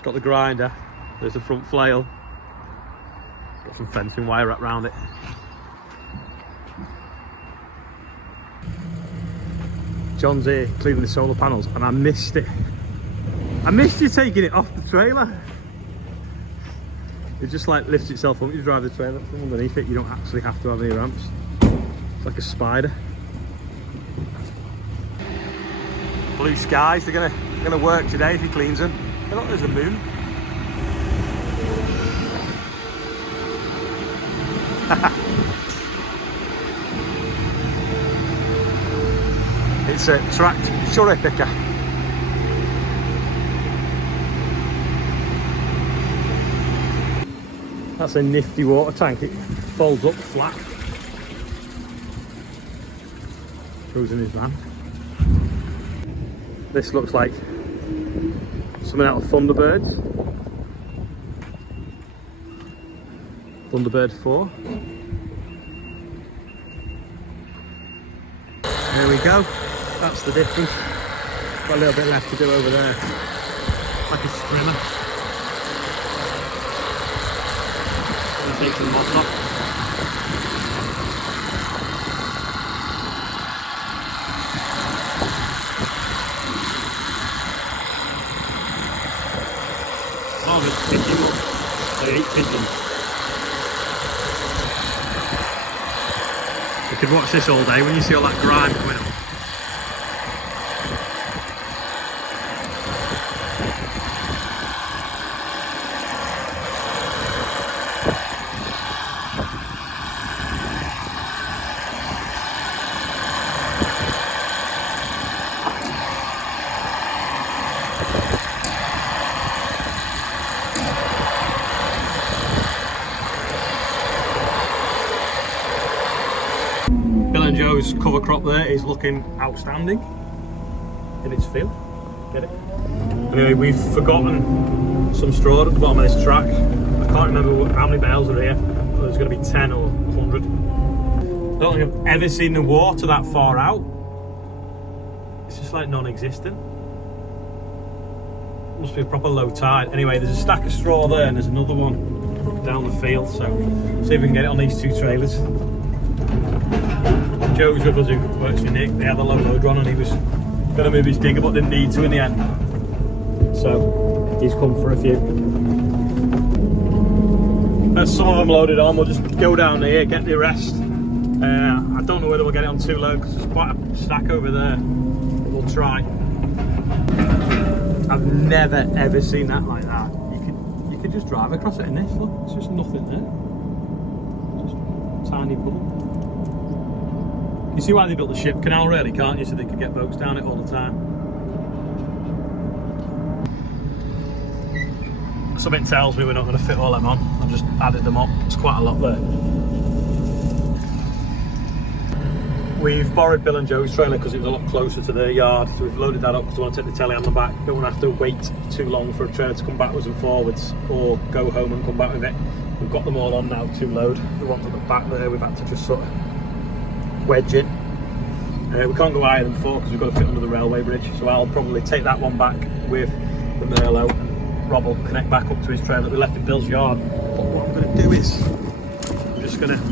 It's got the grinder, there's the front flail, got some fencing wire wrapped around it. John's here cleaning the solar panels and I missed it. I missed you taking it off the trailer. It just like lifts itself up. You drive the trailer from underneath it. You don't actually have to have any ramps. It's like a spider. Blue skies. They're gonna work today if he cleans them. Hey, look, there's the moon. It's a tracked cherry picker. That's a nifty water tank. It folds up flat. Goes in his van. This looks like something out of Thunderbirds. Thunderbird 4. There we go. That's the difference. Got a little bit left to do over there. Like a strimmer. Take some mods off. Oh, there's 50 more. There are 8 pigeons. You could watch this all day when you see all that grime coming up. Joe's cover crop there is looking outstanding in its field. Get it? Anyway, we've forgotten some straw at the bottom of this track. I can't remember how many bales are here. There's going to be 10 or 100. I don't think I've ever seen the water that far out. It's just like non-existent. Must be a proper low tide. Anyway, there's a stack of straw there and there's another one down the field. So see if we can get it on these 2 trailers. Joe's with us who works for Nick. They had a low load run and he was going to move his digger but didn't need to in the end. So he's come for a few. As some of them loaded on, we'll just go down here, get the rest. I don't know whether we'll get it on too low because there's quite a stack over there. But we'll try. I've never ever seen that like that. You could just drive across it in this. Look, it's just nothing there. Just a tiny puddle. You see why they built the ship canal really, can't you? So they could get boats down it all the time. Something tells me we're not going to fit all them on. I've just added them up. It's quite a lot there. We've borrowed Bill and Joe's trailer because it was a lot closer to their yard. So we've loaded that up because we want to take the telly on the back. Don't want to have to wait too long for a trailer to come backwards and forwards or go home and come back with it. We've got them all on now to load. The ones at the back there we've had to just sort of wedge in. We can't go higher than 4 because we've got to fit under the railway bridge, so I'll probably take that one back with the Merlot and Rob will connect back up to his trailer that we left in Bill's yard. But what I'm going to do is I'm just going to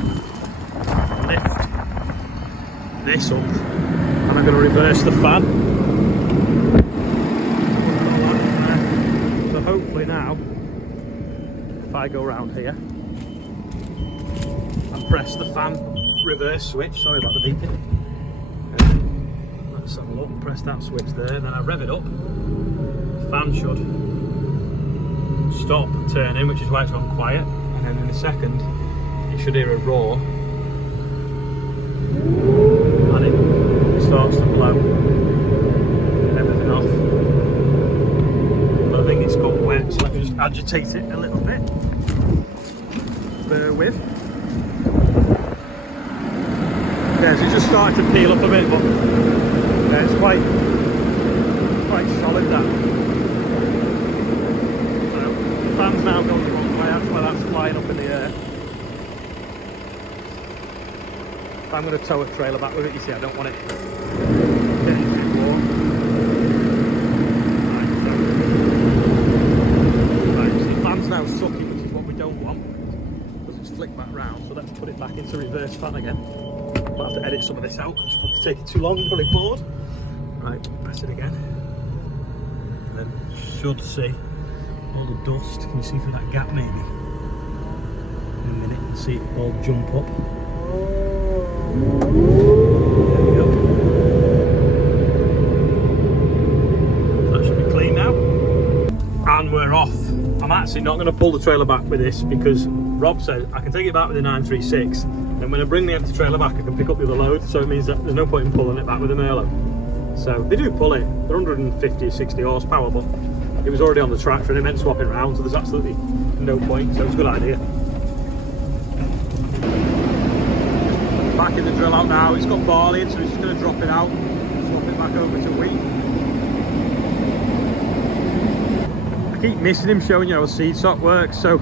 lift this up and I'm going to reverse the fan. So hopefully now if I go around here and press the fan reverse switch, sorry about the beeping. Let's have a look, press that switch there, then I rev it up, the fan should stop turning, which is why it's gone quiet, and then in a second you should hear a roar and it starts to blow everything off. But I think it's got wet, so let me just agitate it a little bit. Bear with. Yeah, so it's just starting to peel up a bit, but yeah, it's quite solid that. So the fan's now going the wrong way, that's why that's flying up in the air. I'm going to tow a trailer back with it, you see, I don't want it getting too warm. Right, so. back round, so let's put it back into reverse fan again. I'll have to edit some of this out, it's probably taking too long, I'm really bored. Right, press it again. And then should see all the dust. Can you see through that gap maybe? In a minute, and see it all jump up. There we go. That should be clean now. And we're off. I'm actually not going to pull the trailer back with this because Rob said I can take it back with the 936, and when I bring the empty trailer back I can pick up the other load, so it means that there's no point in pulling it back with the Merlot. So they do pull it, they're 150 or 60 horsepower, but it was already on the tractor and it meant swapping around, so there's absolutely no point, so it's a good idea. Backing the drill out now, it's got barley in, so it's just going to drop it out, swap it back over to wheat. I keep missing him showing you how a seed sock works. So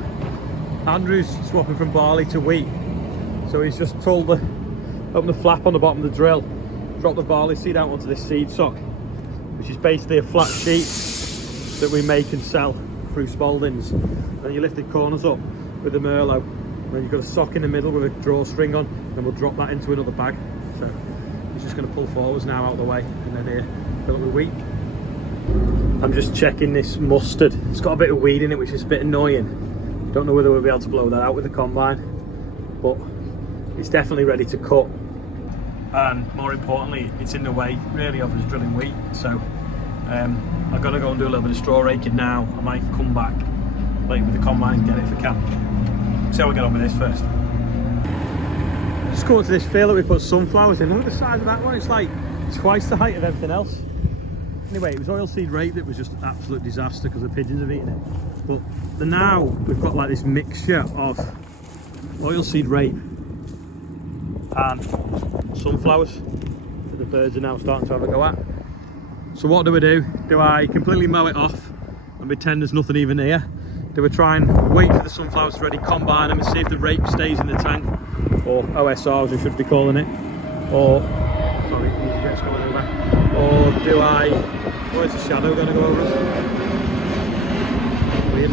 Andrew's swapping from barley to wheat, so he's just told the open the flap on the bottom of the drill, drop the barley seed out onto this seed sock, which is basically a flat sheet that we make and sell through Spalding's. Then you lift the corners up with the Merlot, and then you've got a sock in the middle with a drawstring on, and we'll drop that into another bag. So he's just going to pull forwards now out of the way, and then here fill it with wheat. I'm just checking this mustard. It's got a bit of weed in it, which is a bit annoying. Don't know whether we'll be able to blow that out with the combine, but it's definitely ready to cut. And more importantly, it's in the way really of us drilling wheat. So I've got to go and do a little bit of straw raking now. I might come back later with the combine and get it if I can. See how we get on with this first. Just going to this field that we put sunflowers in. Look at the size of that one. It's like twice the height of everything else. Anyway, it was oilseed rape that was just an absolute disaster because the pigeons have eaten it. But now we've got like this mixture of oilseed rape and sunflowers that the birds are now starting to have a go at. So what do? Do I completely mow it off and pretend there's nothing even here? Do we try and wait for the sunflowers to ready, combine them and see if the rape stays in the tank? Or OSR as we should be calling it. Or, sorry, gets going over. Or do I, where's the shadow going to go over us? Weird.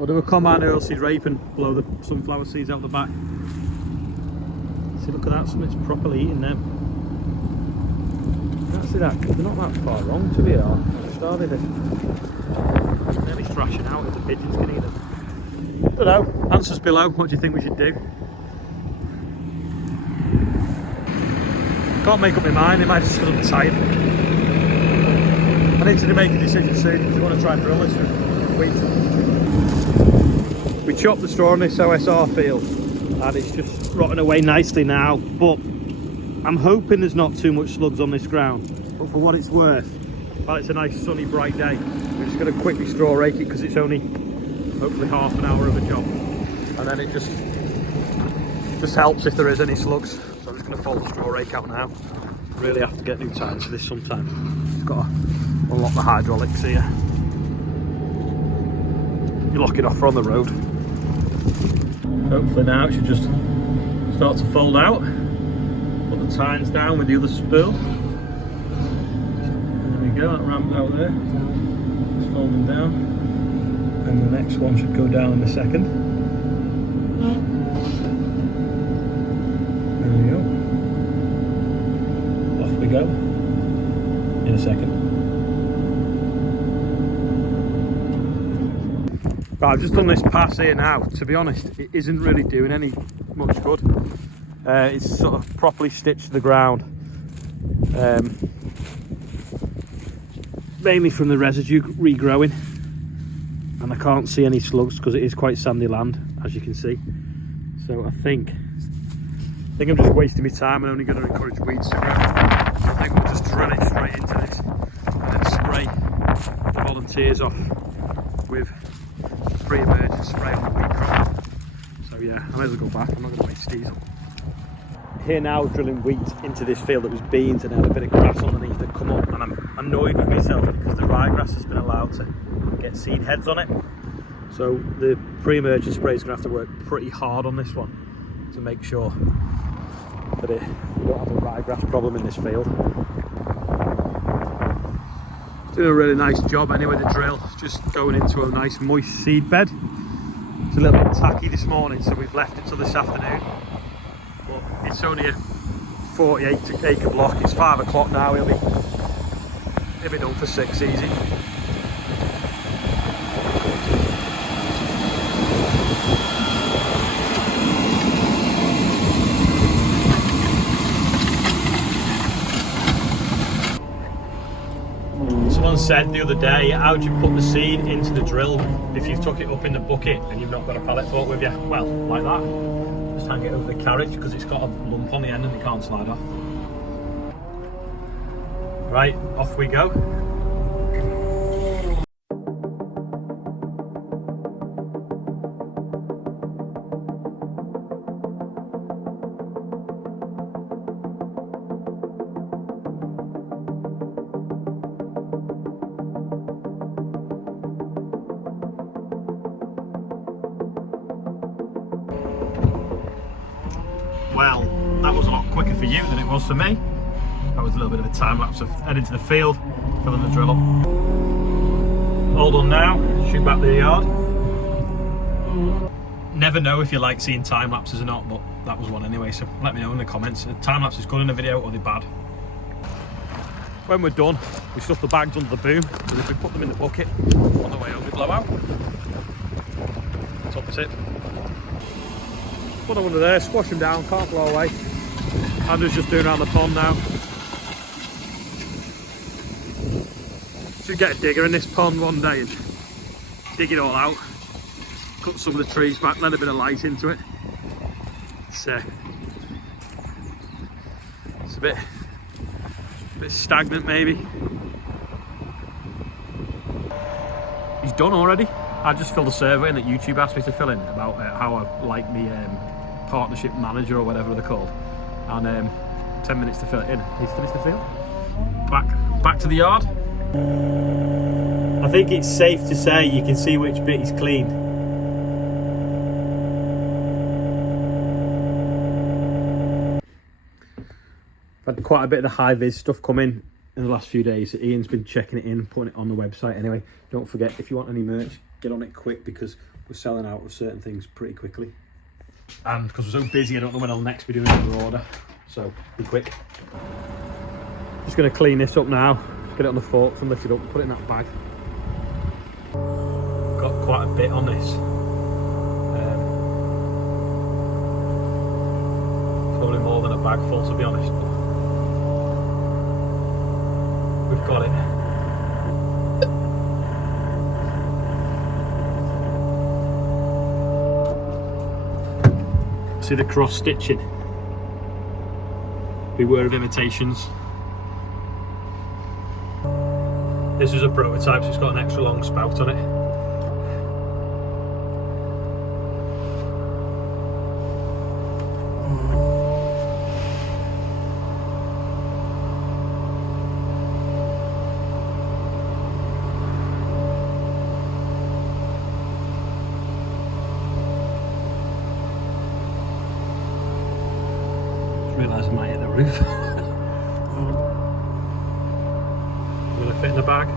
Or do we combine oilseed rape and blow the sunflower seeds out the back? See, look at that, something's properly eating them. Can't see that, they're not that far wrong to be are. Started it. Nearly thrashing out if the pigeons can eat them. I don't know, answers below, what do you think we should do? Can't make up my mind, it might just because I'm tired. I need to make a decision soon because we want to try and drill this for wheat. We chopped the straw on this OSR field and it's just rotting away nicely now, but I'm hoping there's not too much slugs on this ground. But for what it's worth, well, it's a nice sunny bright day, we're just going to quickly straw rake it because it's only hopefully half an hour of a job, and then it just helps if there is any slugs. So I'm just going to fold the straw rake out now. Really have to get new tires for this sometime. Just got to unlock the hydraulics here. You lock it off, we're on the road. Hopefully now it should just start to fold out. Put the tines down with the other spool. There we go, that ram's out there. It's folding down. And the next one should go down in a second. There we go. Off we go. In a second. Right, I've just done this pass here now. To be honest, it isn't really doing any much good. It's sort of properly stitched to the ground. Mainly from the residue regrowing. And I can't see any slugs because it is quite sandy land, as you can see. So I think I'm just wasting my time and only going to encourage weeds to grow. I think we'll just drill it straight into this and then spray the volunteers off with pre-emergent spray on the wheat crop. So yeah, I might as well go back, I'm not going to waste diesel. Here now drilling wheat into this field that was beans and had a bit of grass underneath that come up, and I'm annoyed with myself because the ryegrass has been allowed to get seed heads on it. So the pre-emergent spray is going to have to work pretty hard on this one to make sure that we don't have a ryegrass problem in this field. Doing a really nice job anyway, the drill. Just going into a nice moist seed bed. It's a little bit tacky this morning, so we've left it till this afternoon. But it's only a 48 acre block. It's 5 o'clock now. He'll be done for 6 easy. Someone said the other day, how do you put the seed into the drill if you've took it up in the bucket and you've not got a pallet fork with you? Well, like that. Just hang it over the carriage because it's got a lump on the end and it can't slide off. Right, off we go. Well, that was a lot quicker for you than it was for me. That was a little bit of a time lapse of heading to the field, filling the drill up. All done now, shoot back to the yard. Never know if you like seeing time lapses or not, but that was one anyway, so let me know in the comments. The time lapse is good in the video or they're bad. When we're done, we stuff the bags under the boom, and if we put them in the bucket, on the way home we blow out. Top tip. Put them under there, squash them down, can't blow away. Andrew's just doing around the pond now. Should get a digger in this pond one day and dig it all out. Cut some of the trees back, let a bit of light into it. It's a bit stagnant maybe. He's done already. I just filled a survey in that YouTube asked me to fill in about how I like me partnership manager or whatever they're called, and 10 minutes to fill it in. He's finished the field. Back to the yard. I think it's safe to say you can see which bit is clean. I've had quite a bit of the high vis stuff come in the last few days. Ian's been checking it in, putting it on the website anyway. Don't forget, if you want any merch, get on it quick because we're selling out of certain things pretty quickly. And because we're so busy, I don't know when I'll next be doing another order. So be quick. Just going to clean this up now, get it on the forks and lift it up and put it in that bag. Got quite a bit on this. Probably more than a bag full to be honest, but we've got it. See the cross stitching? Beware of imitations. This is a prototype, so it's got an extra long spout on it. Realised I might hit the roof. Will it fit in the bag?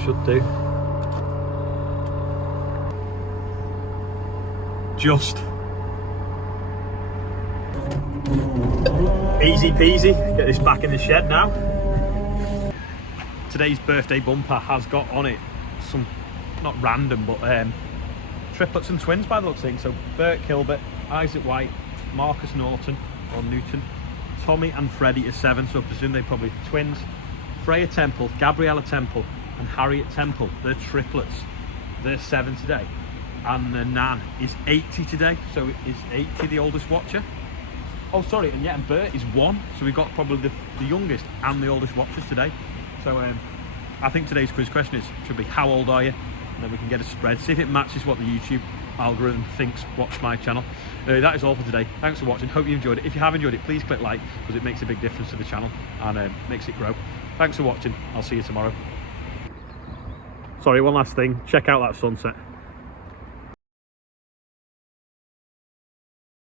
Should do. Just. Easy peasy. Get this back in the shed now. Today's birthday bumper has got on it some, not random, but triplets and twins by the looks of things. So Bert Kilbert, Isaac White, Marcus Norton or Newton, Tommy and Freddie are 7, so I presume they're probably twins. Freya Temple, Gabriella Temple and Harriet Temple, they're triplets. They're 7 today. And the Nan is 80 today, so is 80 the oldest watcher? Oh sorry, and yeah, and Bert is 1, so we've got probably the youngest and the oldest watchers today. So I think today's quiz question should be how old are you? And then we can get a spread, see if it matches what the YouTube algorithm thinks watch my channel. That is all for today. Thanks for watching, hope you enjoyed it. If you have enjoyed it, please click like because it makes a big difference to the channel and makes it grow. Thanks for watching, I'll see you tomorrow. Sorry, one last thing, check out that sunset.